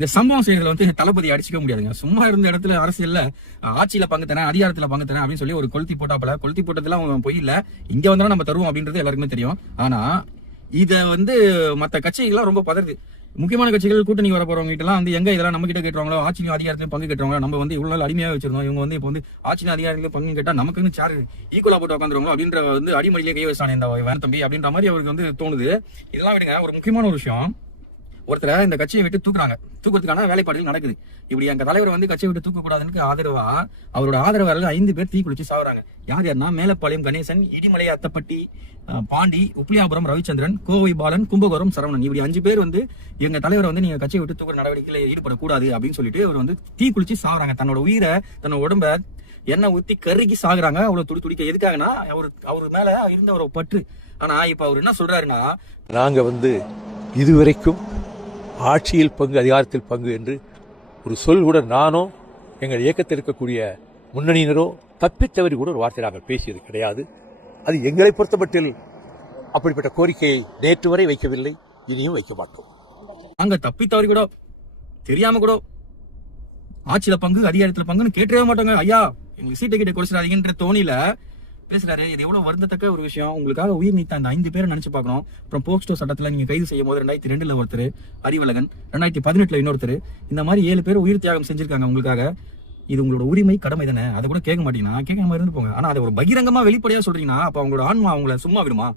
இந்த சம்பவம் செய்யறதுல வந்து தளபதி அடிச்சுக்க முடியாதுங்க. சும்மா இருந்த இடத்துல அரசியல்ல ஆட்சியில பங்கு தரேன், அதிகாரத்துல பங்கு தரேன் அப்படின்னு சொல்லி ஒரு கொளுத்தி போட்டாப்பல. கொளுத்தி போட்டதெல்லாம் அவன் பொய் இல்ல. இங்க வந்தாலும் நம்ம தருவோம் அப்படின்றது எல்லாருக்குமே தெரியும். ஆனா இத வந்து மத்த கட்சிகள்லாம் ரொம்ப பதறுது. முக்கியமான கட்சிகள் கூட்டணி வர போறவங்க கிட்ட எல்லாம் வந்து எங்க இதெல்லாம் நம்ம கிட்ட கேட்டுவாங்களோ, ஆட்சியும் அதிகாரத்திலும் பங்கு கேட்டுவாங்களோ, நம்ம வந்து இவ்வளவு நாள் அடிமையா வச்சிருந்தோம், இவங்க வந்து இப்போ வந்து ஆட்சியும் அதிகாரத்திலும் பங்கு கேட்டா நமக்கு சேர் ஈக்குவலா போட்டு உட்காந்துருவாங்களோ அப்படின்ற வந்து அடிமடியிலே கை வச்சானே இந்த வேன் தம்பி அப்படின்ற மாதிரி அவருக்கு வந்து தோணுது. இதெல்லாம் விடுங்க, ஒரு முக்கியமான ஒரு விஷயம். ஒருத்தர இந்த கட்சியை விட்டு தூக்குறதுக்கான வேலைப்பாடுகள் நடக்குது. இப்படி எங்க தலைவர் வந்து கட்சியை விட்டு தூக்கக்கூடாதுன்னு ஆதரவா அவரோட ஆதரவாளர்கள் 5 பேர் தீ குளிச்சு சாகுறாங்க. யாருன்னா மேலப்பாளையம் கணேசன், இடிமலை அத்தப்பட்டி பாண்டி, உப்பிலியாபுரம் ரவிச்சந்திரன், கோவை பாலன், கும்பகோரம் சரவணன். இப்படி 5 பேர் வந்து எங்க தலைவரை வந்து நீங்க கட்சியை விட்டு தூக்குற நடவடிக்கையில ஈடுபடக்கூடாது அப்படின்னு சொல்லிட்டு அவர் வந்து தீ குளிச்சு சாகுறாங்க. தன்னோட உயிரை, தன்னோட உடம்ப எண்ணெய் ஊத்தி கருகி சாகுறாங்க. அவ்வளவு துடிக்க எதுக்காகனா அவரு மேல இருந்த ஒரு பற்று. ஆனா இப்ப அவர் என்ன சொல்றாருன்னா, நாங்க வந்து இதுவரைக்கும் ஆட்சியில் பங்கு அதிகாரத்தில் பங்கு என்று ஒரு சொல் கூட நானோ எங்கள் இயக்கத்தில் இருக்கக்கூடிய முன்னணியினரோ தப்பித்தவறி கூட ஒரு வார்த்தை நாங்கள் பேசியது கிடையாது. அது எங்களை பொறுத்தமட்டில் அப்படிப்பட்ட கோரிக்கையை நேற்று வரை வைக்கவில்லை, இனியும் வைக்க மாட்டோம். நாங்க தப்பித்தவரி கூட தெரியாம கூட ஆட்சியில பங்கு அதிகாரத்துல பங்குன்னு கேட்டவே மாட்டோங்க. ஐயா எங்களுக்கு சீட்டை கிட்ட குறைச்சிடாதீங்கன்ற தோணியில பேசுறாரு. இது எவ்வளவு வருந்தத்தக்க ஒரு விஷயம். உங்களுக்காக உயிர் நீத்த அந்த 5 பேரை நினைச்சு பார்க்கணும். அப்புறம் போக்ஸ்டோ சட்டத்துல நீங்க கைது செய்யும் போது 2002 ஒருத்தர், அறிவழகன் 2018 இன்னொருத்தர், இந்த மாதிரி 7 பேர் உயிர் தியாகம் செஞ்சிருக்காங்க உங்களுக்காக. இது உங்களோட உரிமை, கடமை தானே. அதை கூட கேட்க மாட்டீங்கன்னா கேட்காம இருந்து போங்க. ஆனா அதை ஒரு பகிரங்கமா வெளிப்படையா சொல்றீங்கன்னா அப்ப அவங்களோட ஆன்மா அவங்கள சும்மா விடுமா?